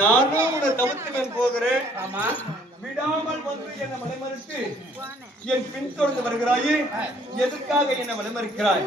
நானும் உன்னை தவிர்த்து போகிறேன். விடாமல் வந்து என்னை மலைமறுத்து என் பின் தொடர்ந்து வருகிறாயே, எதற்காக என்னை மலைமறுக்கிறாய்?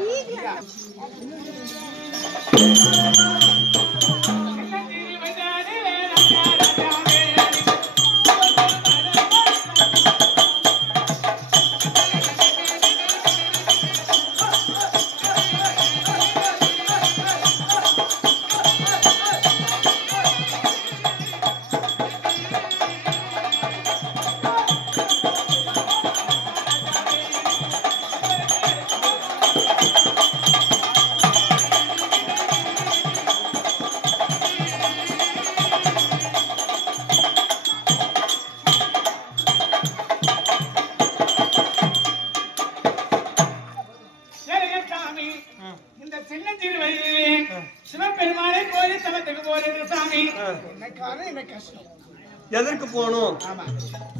எதற்கு போகணும்?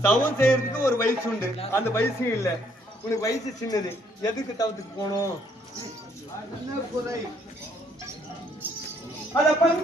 தவம் செய்யறதுக்கு ஒரு வயசு உண்டு, அந்த வயசு இல்ல. உனக்கு வயசு சின்னது, எதுக்கு தவத்துக்கு போகணும்? அத பங்கு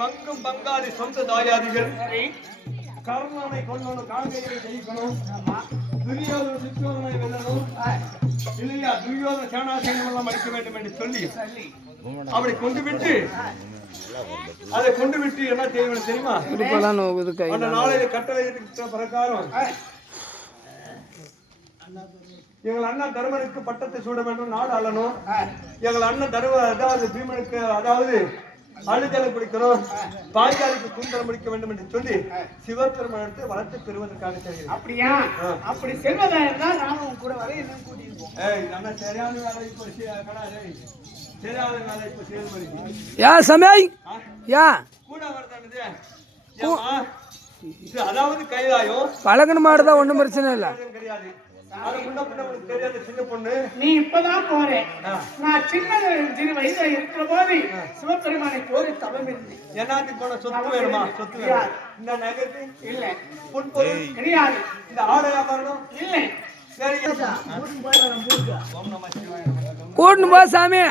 பங்கும் பங்காளி சொந்த தாயாதிகள் கர்ணனை கொல்லணும், காங்கையை ஜெயிக்கணும், துரியோதன சித்தோதனை வெல்லணும், இல்லையா துரியோதன சேனாசேனம் எல்லாம் அடிக்க வேண்டும் என்று சொல்லி அப்படி கொண்டு விட்டு அதை கொண்டு விட்டு என்ன செய்யணும் தெரியுமா? அந்த நாளையில கட்டளை பிரகாரம் எங்கள் அண்ணன் தருமனுக்கு பட்டத்தை சூட வேண்டும், நாடு ஆளணும். எங்கள் அண்ணன் தரும அதாவது பீமனுக்கு அதாவது அழுதலை பிடிக்கணும், பாஞ்சாலிக்கு குந்தரம் முடிக்க வேண்டும் என்று சொல்லி சிவபெருமானத்தை வளர்த்து பெறுவதற்காக செய்கிறேன். அப்படியா? அப்படி செல்வதா இருந்தால் நானும் கூட வர என்ன கூட்டியிருக்கோம். சரியான வேலை இப்போ சரியான வேலை இப்போ செயல்படுத்தி யா சமய் யா கூட வரதானது. அதாவது கைலாயம் பழகன மாடுதான், ஒன்றும் பிரச்சனை இல்லை, கிடையாது. தெரியாது சின்ன பொண்ணு, நீ இப்பதான் போறேன். நான் சின்ன சிறு வயசுல இருக்கிற போது சிவபெருமானை கோரி தவம் இருந்தேன். என்னாச்சு போன சொத்து வேணுமா? சொத்து வேணும். இந்த நகருக்கு இல்ல, பொன்பொருள் கிடையாது. இந்த ஆடை வியாபாரம் இல்ல. சரி கூட்டுன்னு போ சாமி.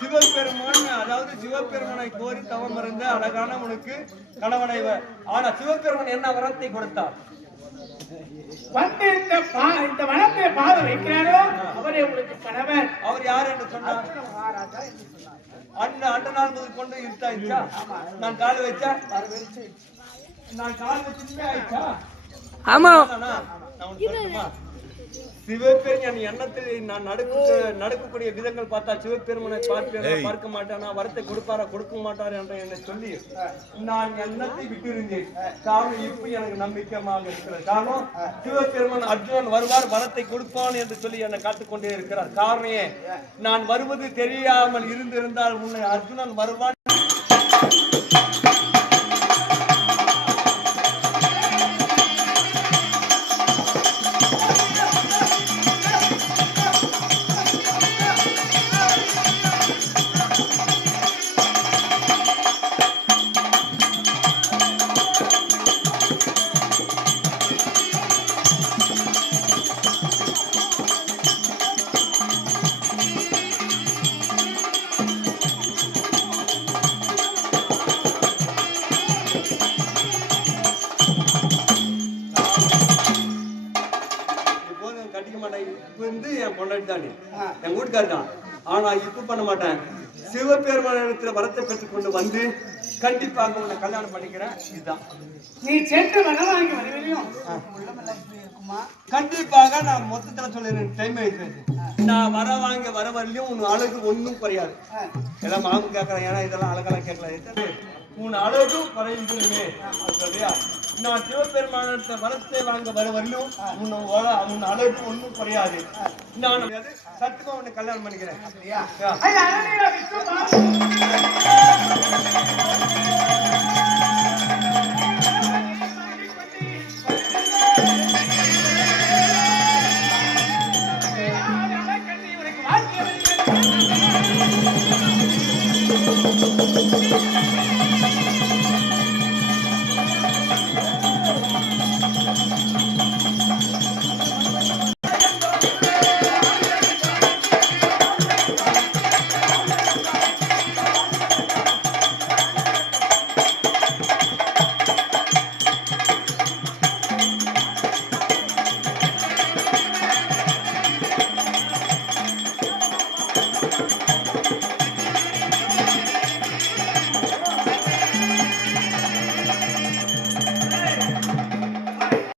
சிவபெருமான் அதாவது சிவபெருமானை கோரி தவம் இருந்த அழகான உனக்கு கணவனை. ஆனா சிவபெருமான் என்ன வரத்தை கொடுத்தார்? வந்து இந்த வனத்தை பாத வைக்கிறாரோ அவரே உங்களுக்கு கணவன். அவர் யார் என்று சொன்னார்? மகாராஜா என்று சொன்னார். அந்த நாள் முதல் கொண்டு இருட்டாயிடுச்சா? நான் கால் வச்சா நான் கால் வச்சுமே ஆயிடுச்சா? ஆமா நான் உனக்கு சொல்லட்டுமா? சிவபெருமான் எண்ணத்தில் நான் நடக்கக்கூடிய விதங்கள் பார்த்தா சிவபெருமனை பார்க்க மாட்டானா, வரத்தை கொடுப்பாரா கொடுக்க மாட்டாரு என்ற என்னை சொல்லி நான் எண்ணத்தை விட்டிருந்தேன். காரணம் இப்ப எனக்கு நம்பிக்கையாக இருக்கிற காரணம் சிவபெருமன் அர்ஜுனன் வருவார் வரத்தை கொடுப்பான் என்று சொல்லி என்னை காத்துக்கொண்டே இருக்கிறார். காரணமே நான் வருவது தெரியாமல் இருந்திருந்தால் உன்னை அர்ஜுனன் வருவான் என் வீட்டுக்காரர் தான். ஆனா இப்ப பண்ண மாட்டேன். சிவபெருமானத்துல வரத்தை பெற்றுக் கொண்டு வந்து கண்டிப்பாக உன்னை கல்யாணம் பண்ணிக்கிறேன். இதுதான் நீ சென்று வனவாங்கி வருவதையும் கண்டிப்பாக நான் மொத்தத்துல சொல்லிடுறேன். டைம் ஆயிடுச்சு. நான் வர வரலையும் உன் அழகு ஒன்றும் குறையாது. எல்லாம் மாமு கேட்கறேன். ஏன்னா இதெல்லாம் அழகெல்லாம் கேட்கலாம். உன் அழகும் குறைந்துமே சொல்றியா? நான் சிவபெருமானத்தை வரத்தை வாங்க வர வரலையும் உன் அழகு ஒன்றும் குறையாது. நான் சத்துமா உன்னை கல்யாணம் பண்ணிக்கிறேன்.